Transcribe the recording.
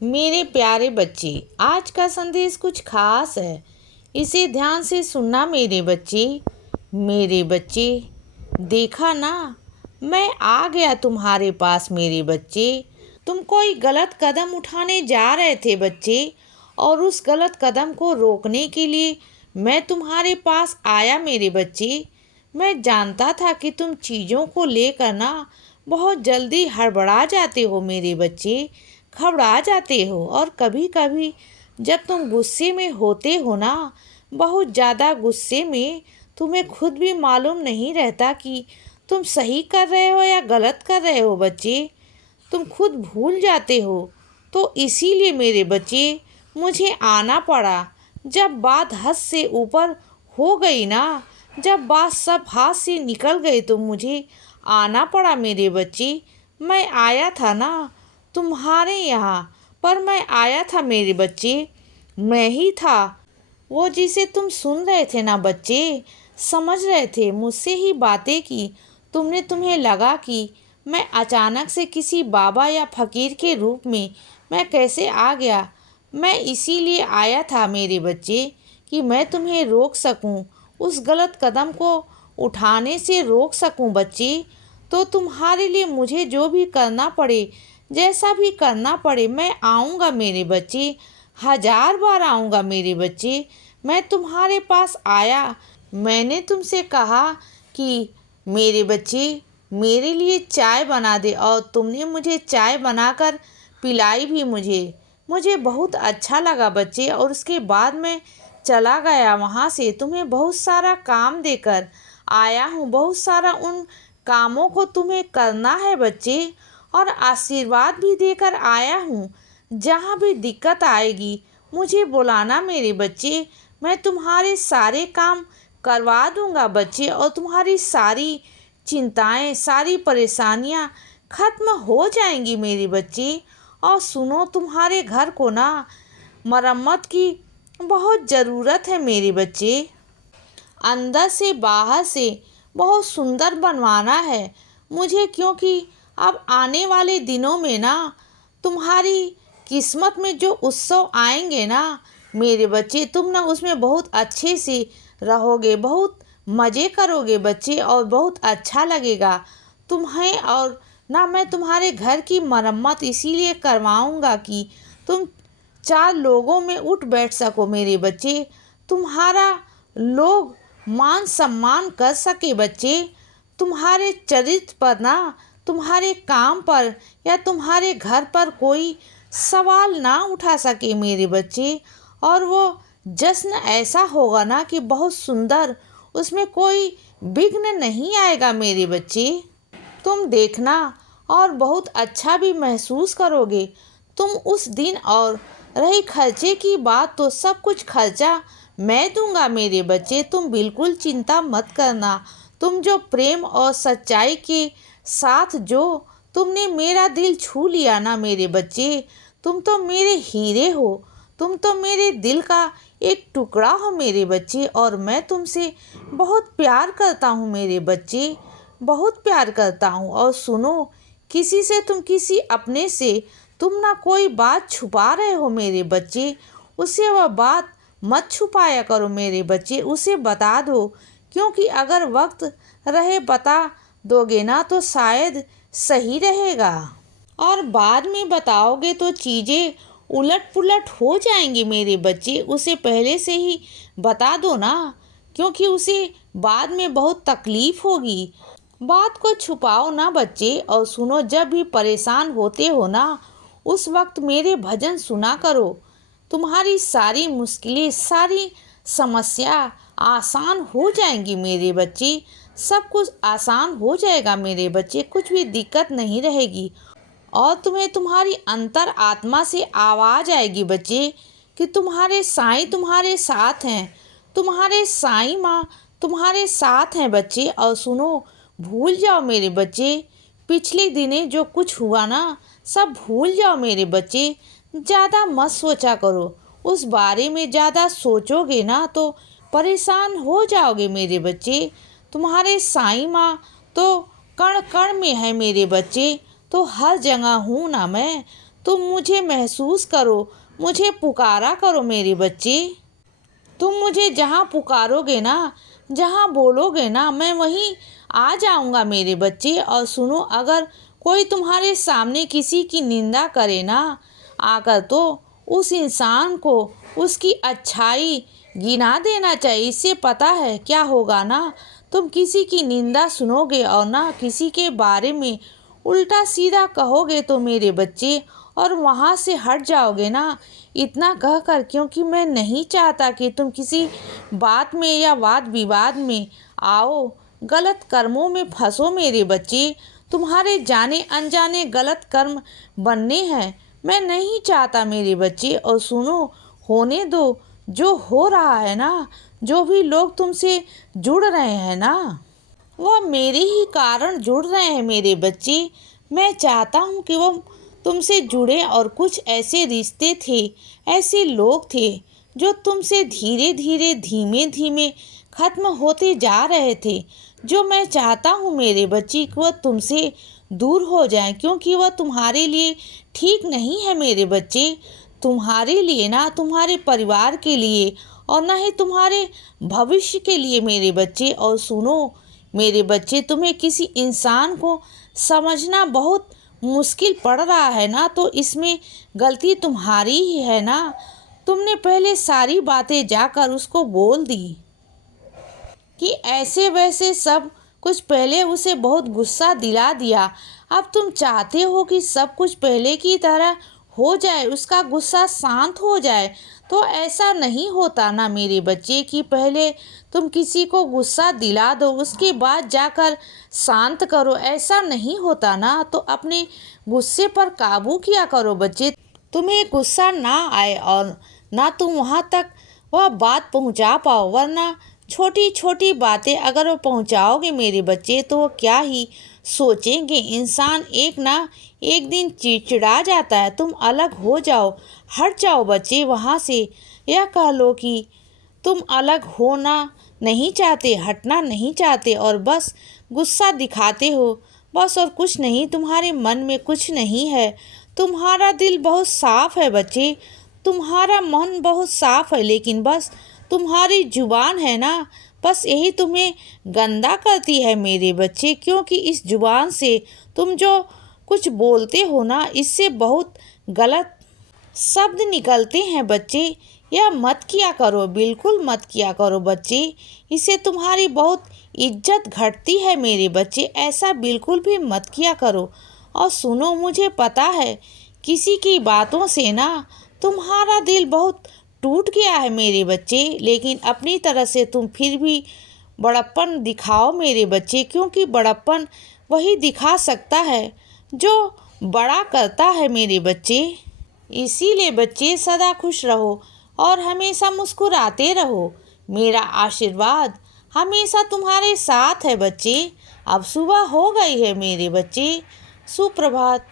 मेरे प्यारे बच्चे, आज का संदेश कुछ खास है। इसे ध्यान से सुनना मेरे बच्चे। मेरे बच्चे, देखा ना, मैं आ गया तुम्हारे पास मेरे बच्चे। तुम कोई गलत कदम उठाने जा रहे थे बच्चे, और उस गलत कदम को रोकने के लिए मैं तुम्हारे पास आया मेरे बच्चे। मैं जानता था कि तुम चीज़ों को लेकर ना बहुत जल्दी हड़बड़ा जाते हो मेरे बच्चे, घबरा जाते हो। और कभी कभी जब तुम गुस्से में होते हो ना, बहुत ज़्यादा गुस्से में, तुम्हें खुद भी मालूम नहीं रहता कि तुम सही कर रहे हो या गलत कर रहे हो बच्चे। तुम खुद भूल जाते हो। तो इसीलिए मेरे बच्चे, मुझे आना पड़ा। जब बात हद से ऊपर हो गई ना, जब बात सब हाथ से निकल गई, तो मुझे आना पड़ा मेरे बच्चे। मैं आया था ना तुम्हारे यहाँ, पर मैं आया था मेरे बच्चे। मैं ही था वो जिसे तुम सुन रहे थे ना बच्चे, समझ रहे थे, मुझसे ही बातें की। तुम्हें लगा कि मैं अचानक से किसी बाबा या फकीर के रूप में मैं कैसे आ गया। मैं इसीलिए आया था मेरे बच्चे कि मैं तुम्हें रोक सकूं, उस गलत कदम को उठाने से रोक सकूं बच्चे। तो तुम्हारे लिए मुझे जो भी करना पड़े, जैसा भी करना पड़े, मैं आऊँगा मेरे बच्चे। 1000 बार आऊँगा मेरे बच्चे। मैं तुम्हारे पास आया। मैंने तुमसे कहा कि मेरे बच्चे, मेरे लिए चाय बना दे, और तुमने मुझे चाय बनाकर पिलाई भी मुझे बहुत अच्छा लगा बच्चे। और उसके बाद मैं चला गया वहाँ से, तुम्हें बहुत सारा काम देकर आया हूँ। बहुत सारा उन कामों को तुम्हें करना है बच्चे, और आशीर्वाद भी देकर आया हूँ। जहाँ भी दिक्कत आएगी मुझे बुलाना मेरे बच्चे। मैं तुम्हारे सारे काम करवा दूँगा बच्चे, और तुम्हारी सारी चिंताएं, सारी परेशानियाँ खत्म हो जाएंगी मेरे बच्चे। और सुनो, तुम्हारे घर को ना मरम्मत की बहुत ज़रूरत है मेरे बच्चे। अंदर से बाहर से बहुत सुंदर बनवाना है मुझे, क्योंकि अब आने वाले दिनों में ना तुम्हारी किस्मत में जो उत्सव आएंगे ना मेरे बच्चे, तुम ना उसमें बहुत अच्छे से रहोगे, बहुत मज़े करोगे बच्चे, और बहुत अच्छा लगेगा तुम्हें। और ना मैं तुम्हारे घर की मरम्मत इसीलिए करवाऊंगा कि तुम 4 लोगों में उठ बैठ सको मेरे बच्चे। तुम्हारा लोग मान सम्मान कर सके बच्चे। तुम्हारे चरित्र पर ना, तुम्हारे काम पर या तुम्हारे घर पर कोई सवाल ना उठा सके मेरे बच्चे। और वो जश्न ऐसा होगा ना कि बहुत सुंदर, उसमें कोई विघ्न नहीं आएगा मेरे बच्चे। तुम देखना, और बहुत अच्छा भी महसूस करोगे तुम उस दिन। और रही खर्चे की बात, तो सब कुछ खर्चा मैं दूंगा मेरे बच्चे। तुम बिल्कुल चिंता मत करना। तुम जो प्रेम और सच्चाई के साथ जो तुमने मेरा दिल छू लिया ना मेरे बच्चे, तुम तो मेरे हीरे हो। तुम तो मेरे दिल का एक टुकड़ा हो मेरे बच्चे। और मैं तुमसे बहुत प्यार करता हूँ मेरे बच्चे, बहुत प्यार करता हूँ। और सुनो, किसी से, तुम किसी अपने से तुम ना कोई बात छुपा रहे हो मेरे बच्चे, उससे वह बात मत छुपाया करो मेरे बच्चे, उसे बता दो। क्योंकि अगर वक्त रहे बता दोगे ना तो शायद सही रहेगा, और बाद में बताओगे तो चीज़ें उलट पुलट हो जाएंगी मेरे बच्चे। उसे पहले से ही बता दो ना, क्योंकि उसे बाद में बहुत तकलीफ होगी। बात को छुपाओ ना बच्चे। और सुनो, जब भी परेशान होते हो ना, उस वक्त मेरे भजन सुना करो। तुम्हारी सारी मुश्किलें, सारी समस्या आसान हो जाएंगी मेरे बच्चे। सब कुछ आसान हो जाएगा मेरे बच्चे, कुछ भी दिक्कत नहीं रहेगी। और तुम्हें तुम्हारी अंतर आत्मा से आवाज़ आएगी बच्चे कि तुम्हारे साईं तुम्हारे साथ हैं, तुम्हारे साईं माँ तुम्हारे साथ हैं बच्चे। और सुनो, भूल जाओ मेरे बच्चे, पिछले दिने जो कुछ हुआ ना, सब भूल जाओ मेरे बच्चे। ज़्यादा मत सोचा करो, उस बारे में ज़्यादा सोचोगे ना तो परेशान हो जाओगे मेरे बच्चे। तुम्हारे साईं माँ तो कण कण में है मेरे बच्चे, तो हर जगह हूँ ना मैं, तुम मुझे महसूस करो, मुझे पुकारा करो मेरे बच्चे। तुम मुझे जहाँ पुकारोगे ना, जहाँ बोलोगे ना, मैं वहीं आ जाऊँगा मेरे बच्चे। और सुनो, अगर कोई तुम्हारे सामने किसी की निंदा करे ना आकर, तो उस इंसान को उसकी अच्छाई गिना देना चाहिए। इससे पता है क्या होगा ना, तुम किसी की निंदा सुनोगे और ना किसी के बारे में उल्टा सीधा कहोगे तो मेरे बच्चे, और वहाँ से हट जाओगे ना। इतना कहकर, क्योंकि मैं नहीं चाहता कि तुम किसी बात में या वाद विवाद में आओ, गलत कर्मों में फंसो मेरे बच्चे। तुम्हारे जाने अनजाने गलत कर्म बनने हैं, मैं नहीं चाहता मेरे बच्चे। और सुनो, होने दो, जो हो रहा है ना, जो भी लोग तुमसे जुड़ रहे हैं ना, वह मेरे ही कारण जुड़ रहे हैं मेरे बच्चे। मैं चाहता हूँ कि वो तुमसे जुड़े, और कुछ ऐसे रिश्ते थे, ऐसे लोग थे जो तुमसे धीरे धीरे धीमे धीमे खत्म होते जा रहे थे, जो मैं चाहता हूँ मेरे बच्चे कि वह तुमसे दूर हो जाए, क्योंकि वह तुम्हारे लिए ठीक नहीं है मेरे बच्चे। तुम्हारे लिए ना, तुम्हारे परिवार के लिए, और ना ही तुम्हारे भविष्य के लिए मेरे बच्चे। और सुनो मेरे बच्चे, तुम्हें किसी इंसान को समझना बहुत मुश्किल पड़ रहा है ना, तो इसमें गलती तुम्हारी ही है ना। तुमने पहले सारी बातें जाकर उसको बोल दी कि ऐसे वैसे सब कुछ, पहले उसे बहुत गुस्सा दिला दिया। अब तुम चाहते हो कि सब कुछ पहले की तरह हो जाए, उसका गुस्सा शांत हो जाए। तो ऐसा नहीं होता ना मेरे बच्चे कि पहले तुम किसी को गुस्सा दिला दो, उसके बाद जाकर शांत करो। ऐसा नहीं होता ना। तो अपने गुस्से पर काबू किया करो बच्चे। तुम्हें गुस्सा ना आए और ना तुम वहाँ तक वह बात पहुँचा पाओ, वरना छोटी छोटी बातें अगर वो पहुँचाओगे मेरे बच्चे, तो वो क्या ही सोचेंगे। इंसान एक ना एक दिन चिड़चिड़ा जाता है। तुम अलग हो जाओ, हट जाओ बच्चे वहाँ से। यह कह लो कि तुम अलग होना नहीं चाहते, हटना नहीं चाहते, और बस गुस्सा दिखाते हो, बस, और कुछ नहीं। तुम्हारे मन में कुछ नहीं है। तुम्हारा दिल बहुत साफ है बच्चे, तुम्हारा मन बहुत साफ है, लेकिन बस तुम्हारी जुबान है ना, बस यही तुम्हें गंदा करती है मेरे बच्चे। क्योंकि इस जुबान से तुम जो कुछ बोलते हो ना, इससे बहुत गलत शब्द निकलते हैं बच्चे। यह मत किया करो, बिल्कुल मत किया करो बच्चे। इससे तुम्हारी बहुत इज्जत घटती है मेरे बच्चे। ऐसा बिल्कुल भी मत किया करो। और सुनो, मुझे पता है किसी की बातों से ना तुम्हारा दिल बहुत टूट गया है मेरे बच्चे, लेकिन अपनी तरह से तुम फिर भी बड़प्पन दिखाओ मेरे बच्चे, क्योंकि बड़प्पन वही दिखा सकता है जो बड़ा करता है मेरे बच्चे। इसीलिए बच्चे सदा खुश रहो और हमेशा मुस्कुराते रहो। मेरा आशीर्वाद हमेशा तुम्हारे साथ है बच्चे। अब सुबह हो गई है मेरे बच्चे। सुप्रभात।